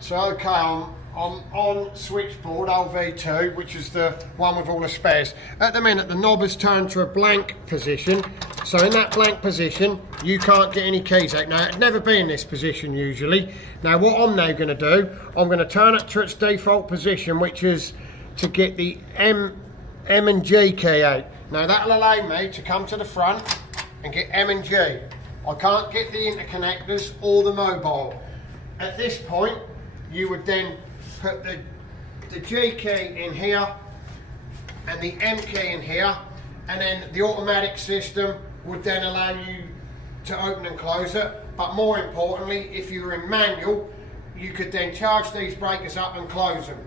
So okay, I'm on Switchboard LV2, which is the one with all the spares. At the minute, the knob has turned to a blank position. So in that blank position, you can't get any keys out. Now, it'd never be in this position usually. Now, what I'm now going to do, I'm going to turn it to its default position, which is to get the M and G key out. Now, that'll allow me to come to the front and get M and G. I can't get the interconnectors or the mobile. At this point, you would then put the G key in here and the M key in here, and then the automatic system would then allow you to open and close it. But more importantly, if you were in manual, you could then charge these breakers up and close them.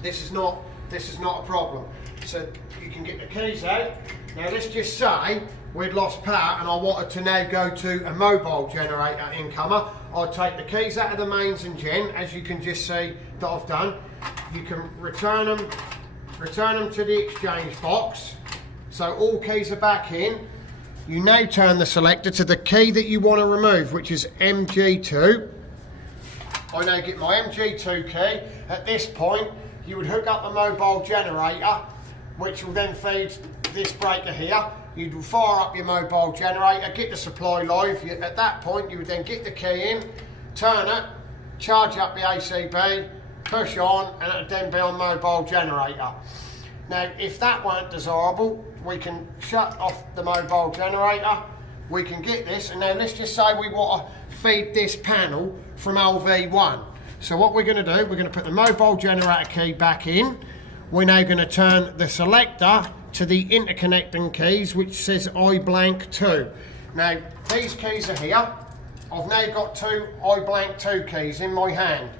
This is not a problem. So you can get the keys out. Now let's just say we'd lost power and I wanted to now go to a mobile generator incomer. I'd take the keys out of the mains and gen, as you can just see that I've done. You can return them to the exchange box. So all keys are back in. You now turn the selector to the key that you want to remove, which is MG2. I now get my MG2 key. At this point, you would hook up the mobile generator, which will then feed this breaker here. You'd fire up your mobile generator, get the supply live. At that point, you would then get the key in, turn it, charge up the ACB, push on, and it would then be on mobile generator. Now, if that weren't desirable, we can shut off the mobile generator, we can get this, and now let's just say we want to feed this panel from LV1. So what we're going to do, we're going to put the mobile generator key back in. We're now going to turn the selector to the interconnecting keys, which says I blank 2. Now, these keys are here. I've now got two I blank 2 keys in my hand.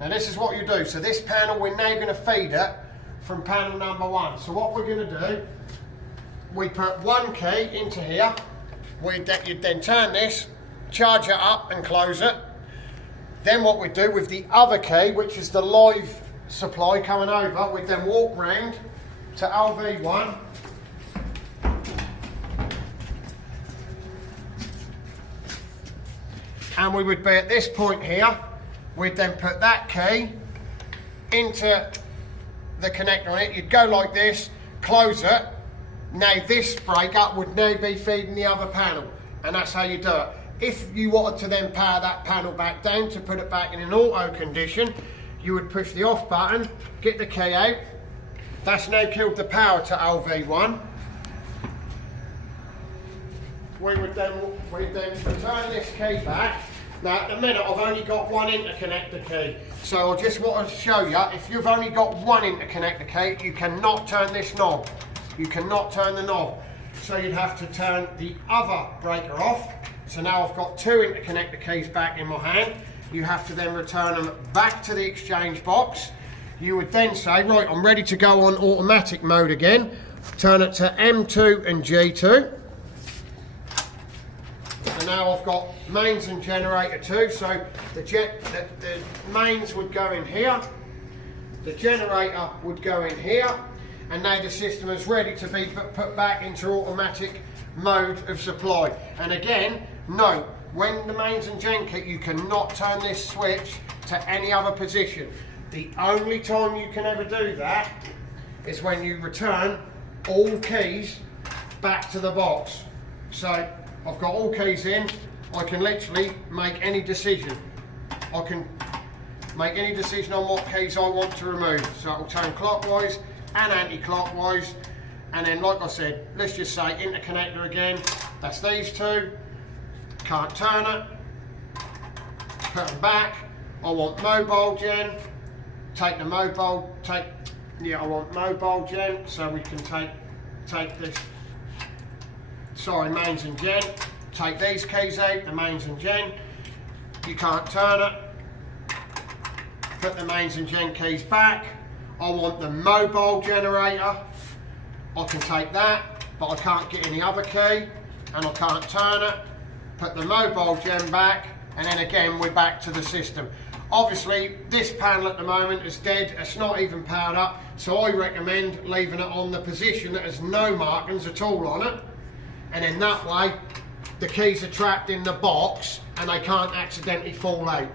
Now, this is what you do. So this panel, we're now going to feed it from panel number 1. So what we're going to do, we put one key into here. You'd then turn this, charge it up and close it. Then what we do with the other key, which is the live supply coming over, we'd then walk round to LV1, and we would be at this point here. We'd then put that key into the connector on it. You'd go like this, close it. Now this breaker would now be feeding the other panel, and that's how you do it. If you wanted to then power that panel back down to put it back in an auto condition, you would push the off button, get the key out. That's now killed the power to LV1. We'd then return this key back. Now at the minute I've only got one interconnector key. So I just want to show you, if you've only got one interconnector key, you cannot turn this knob. You cannot turn the knob. So you'd have to turn the other breaker off. So now I've got two interconnector keys back in my hand. You have to then return them back to the exchange box. You would then say, right, I'm ready to go on automatic mode again. Turn it to M2 and G2. And now I've got mains and generator 2. So the mains would go in here. The generator would go in here. And now the system is ready to be put back into automatic mode of supply. And again, note, when the mains and gen kit, you cannot turn this switch to any other position. The only time you can ever do that is when you return all keys back to the box. So I've got all keys in. I can literally make any decision. I can make any decision on what keys I want to remove. So it will turn clockwise and anti-clockwise. And then, like I said, let's just say interconnector again. That's these two. Can't turn it. Put them back. I want mobile gen. Take the mobile. I want mobile gen. So we can take this. Sorry, mains and gen. Take these keys out. The mains and gen. You can't turn it. Put the mains and gen keys back. I want the mobile generator. I can take that, but I can't get any other key, and I can't turn it. Put the mobile gen back, and then again we're back to the system. Obviously, this panel at the moment is dead. It's not even powered up, so I recommend leaving it on the position that has no markings at all on it, and then that way the keys are trapped in the box and they can't accidentally fall out.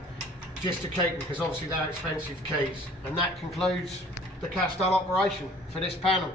just to keep them, because obviously they're expensive keys. And that concludes the Castell operation for this panel.